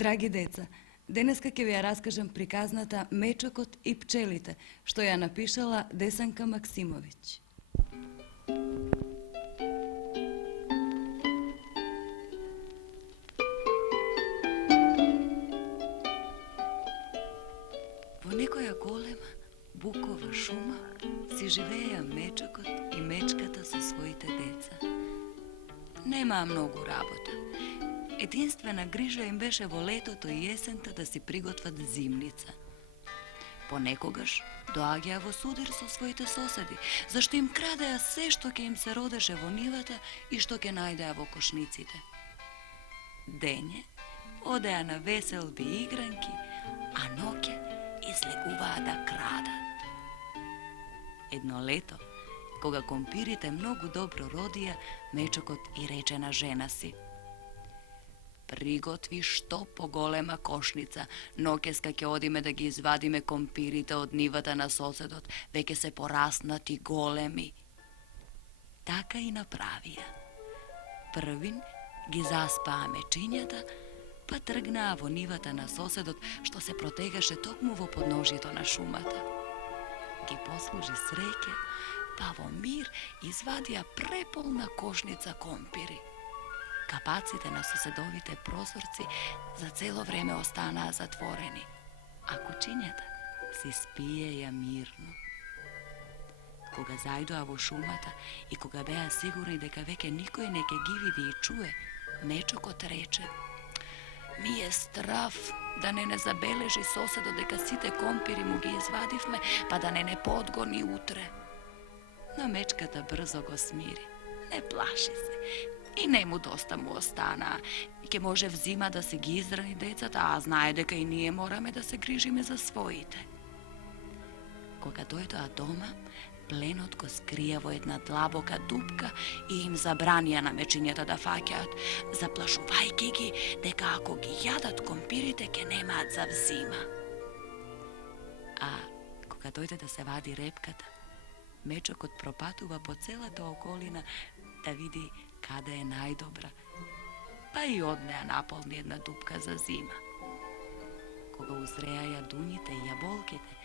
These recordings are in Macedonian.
Драги деца, денеска ќе ви ја раскажам приказната Мечокот и пчелите, што ја напишала Десанка Максимовиќ. Во некоја голема букова шума си живееја Мечокот и Мечката со своите деца. Немаа многу работа. Единствена грижа им беше во летото и есента да си приготват зимница. Понекогаш доаѓаа во судир со своите соседи, зашто им крадеа се што ќе им се родеше во нивата и што ќе најдеа во кошниците. Дење одеа на веселби и игранки, а ноќе излегуваа да крадат. Едно лето, кога компирите многу добро родија, Мечокот и рече на жена си: приготви што поголема кошница, ноќеска ќе одиме да ги извадиме компирите од нивата на соседот, веќе се пораснати големи. Така и направија. Првин ги заспаа мечињата, па тргнаа во нивата на соседот, што се протегаше токму во подножјето на шумата. Ги послужи среќа, па во мир извадија преполна кошница компири. Капаците на соседовите прозорци за цело време останаа затворени, а кучињата си спиеја мирно. Кога зајдоа во шумата и кога беа сигурни дека веќе никој не ќе ги види и чуе, Мечокот рече: ми е страв да не забележи соседот дека сите компири му ги извадивме, па да не подгони утре. Но Мечката брзо го смири. Не плаши се. И не му доста му останаа. Ќе може взима да се ги издрани децата, а знае дека и ние мораме да се грижиме за своите. Кога дојдоа дома, пленот го скрија во една длабока дупка и им забранија на мечињата да фаќаат, заплашувајќи ги дека ако ги јадат компирите, ќе немаат за взима. А кога дојде да се вади репката, Мечокот пропатува по целата околина да види каде е најдобра, па и од неа наполни една дупка за зима. Кога узреа јадуњите и јаболките,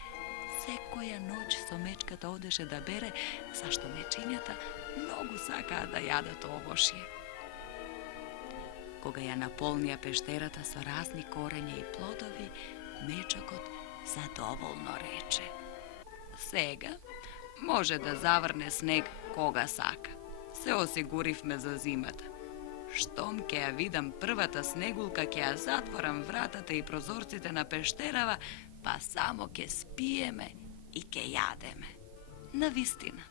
секоја ноќ со Мечката одеше да бере, зашто мечињата многу сакаа да јадат овошје. Кога ја наполнија пештерата со разни корења и плодови, Мечокот задоволно рече: сега може да заврне снег кога сака. Се осигуривме за зимата. Штом ќе ја видам првата снегулка, ќе ја затворам вратата и прозорците на пештерава, па само ќе спиеме и ќе јадеме. Навистина,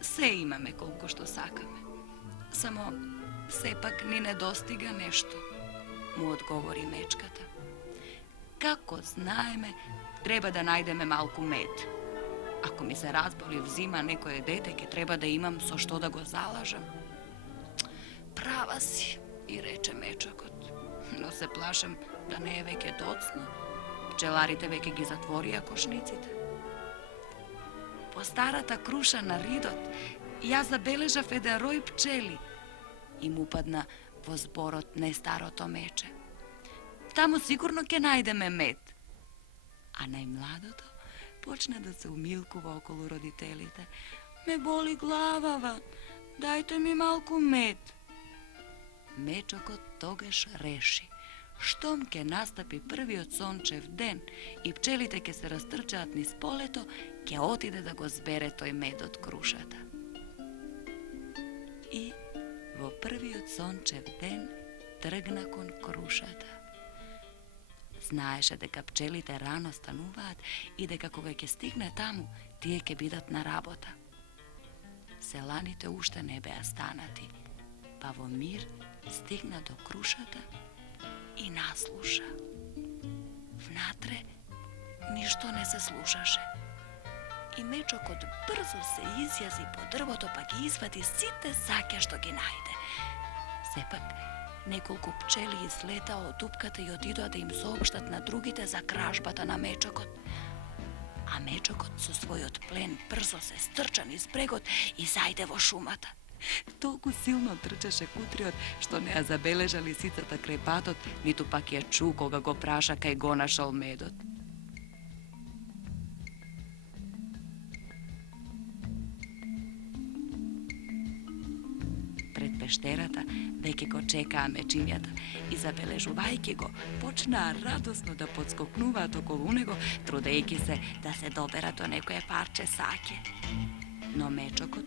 се имаме колку што сакаме. Само сепак ни недостига нешто, му одговори Мечката. Како знаеме, треба да најдеме малку мед. Ако ми се разболи взима некое дете, ќе треба да имам со што да го залажам. Права си, и рече Мечокот, но се плашам да не е веќе доцно. Пчеларите веќе ги затворија кошниците. По старата круша на ридот ја забележав еден рој пчели и му падна во зборот нестарото мече. Таму сигурно ќе најдеме мед. А најмладото почна да се умилкува околу родителите. Ме боли главава, дајте ми малку мед. Мечокот тогаш реши, штом ќе настапи првиот сончев ден и пчелите ќе се растрчаат низ полето, ќе отиде да го збере тој мед од крушата. И во првиот сончев ден тргна кон крушата. Знаеше дека пчелите рано стануваат и дека кога ќе стигне таму, тие ќе бидат на работа. Селаните уште не беа станати, па во мир стигна до крушата и наслуша. Внатре ништо не се слушаше. И Мечокот брзо се изјази по дрвото, па ги извади сите саќа што ги најде. Сепак, неколку пчели излетаа од дупката и отидоа да им соопштат на другите за кражбата на Мечокот. А Мечокот со својот плен брзо се стрча низ брегот и зајде во шумата. Толку силно трчаше кутриот, што не ја забележа лисицата крепатот, ниту пак ја чу кога го праша кај го нашол медот. Пред пештерата веќе го чекаа мечињата и забележувајќи го, почнаа радосно да подскокнуваат околу него, трудејќи се да се доберат до некое парче саќе. Но мечокот,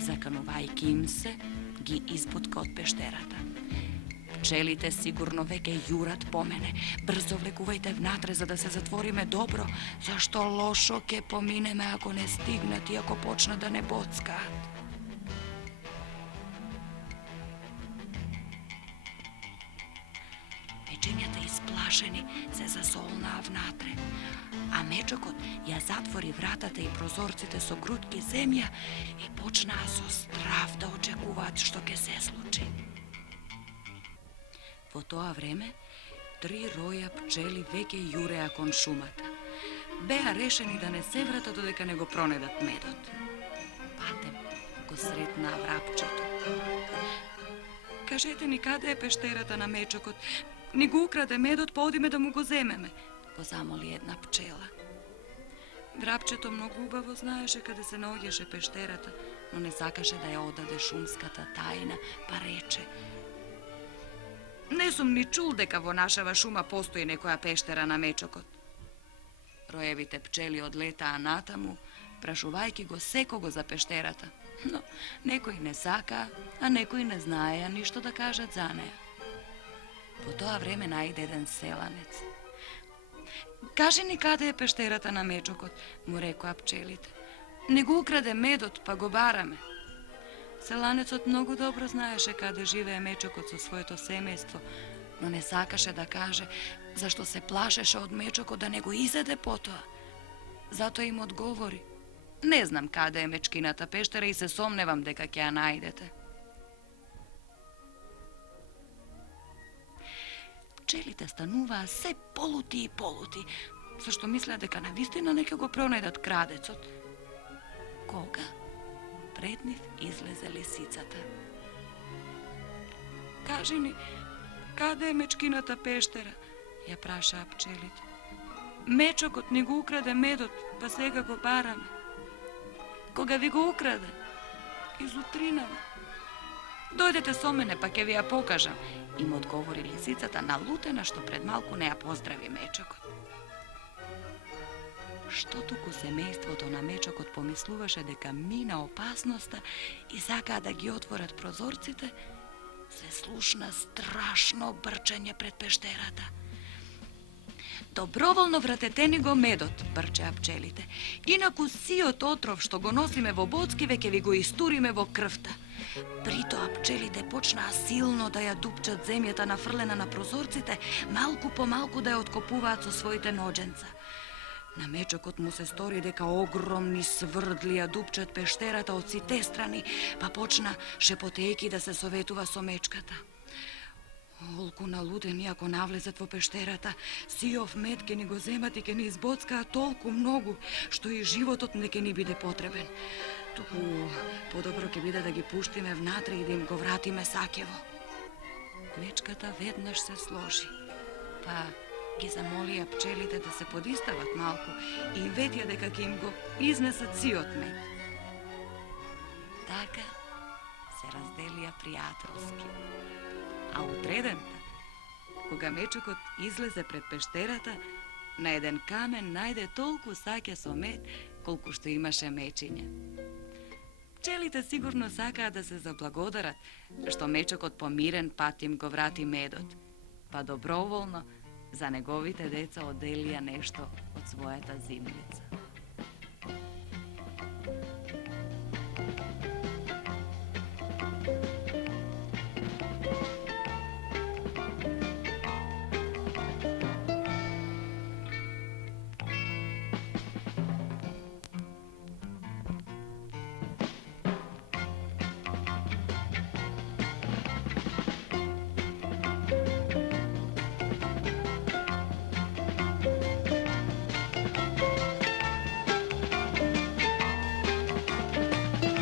заканувајќи им се, ги испутка од пештерата. Пчелите сигурно веќе јурат по мене. Брзо влекувајте внатре за да се затвориме добро, зашто лошо ќе поминеме ако не стигнат и ако почнат да не боцкаат. Мечињата исплашени се засолнаа внатре, а мечокот ја затвори вратата и прозорците со грудки земја и почнаа со страв да очекуваат што ќе се случи. Во тоа време, 3 роја пчели веќе јуреа кон шумата. Беа решени да не се вратат додека не го пронедат медот. Патем го сретнаа врапчето. Кажете ни каде е пештерата на мечокот? Ни го украде медот, па одиме да му го земеме, го замоли една пчела. Врапчето многу убаво знаеше каде се наоѓаше пештерата, но не сакаше да ја одаде шумската тајна, па рече: Не сум ни чул дека во нашава шума постои некоја пештера на мечокот. Роевите пчели одлетаа натаму, прашувајќи го секого за пештерата, но некои не сакаа, а некои не знаеа ништо да кажат за неа. Во тоа време најде еден селанец. Кажи ни каде е пештерата на мечокот, му рекоа пчелите. Не го украде медот, па го бараме. Селанецот многу добро знаеше каде живее мечокот со своето семејство, но не сакаше да каже, зашто се плашеше од мечокот да не го изеде потоа. Затоа им одговори: Не знам каде е мечкината пештера и се сомневам дека ќе ја најдете. Пчелите стануваа се полути и полути, зашто мислеа дека навистина не ќе го пронајдат крадецот. Кога пред нив излезе лисицата. Кажи ни, каде е мечкината пештера? Ја прашаа пчелите. Мечокот ни го украде медот, па сега го бараме. Кога ви го украде? Изутринава. Дојдете со мене, па ќе ви ја покажам, им одговори лисицата налутена што пред малку не ја поздрави мечокот. Што туку семејството на мечокот помислуваше дека мина опасноста и сакаа да ги отворат прозорците, се слушна страшно брчење пред пештерата. Доброволно вратете ни го медот, брчеа пчелите. Инаку сиот отров што го носиме во боцкиве ќе ви го истуриме во крвта. Притоа пчелите почнаа силно да ја дупчат земјата нафрлена на прозорците, малку по малку да ја откопуваат со своите ноџенца. На мечокот му се стори дека огромни сврдли ја дупчат пештерата од сите страни, па почна шепотејки да се советува со мечката. Олку налудени ако навлезат во пештерата, сиов мед ќе ни го земат и ќе ни избоцкаат толку многу, што и животот не ќе ни биде потребен. Туку подобро ќе биде да ги пуштиме внатре и да им го вратиме сакево. Мечката веднаш се сложи, па ги замолија пчелите да се подистават малку и им ветија дека ќе им го изнесат сиот мед. Така се разделија пријателски. А утредента, кога мечокот излезе пред пештерата, на еден камен најде толку саќе со мед, колку што имаше мечиња. Пчелите сигурно сакаа да се заблагодарат, што мечокот по мирен пат им го врати медот, па доброволно за неговите деца оделија нешто од својата зимница.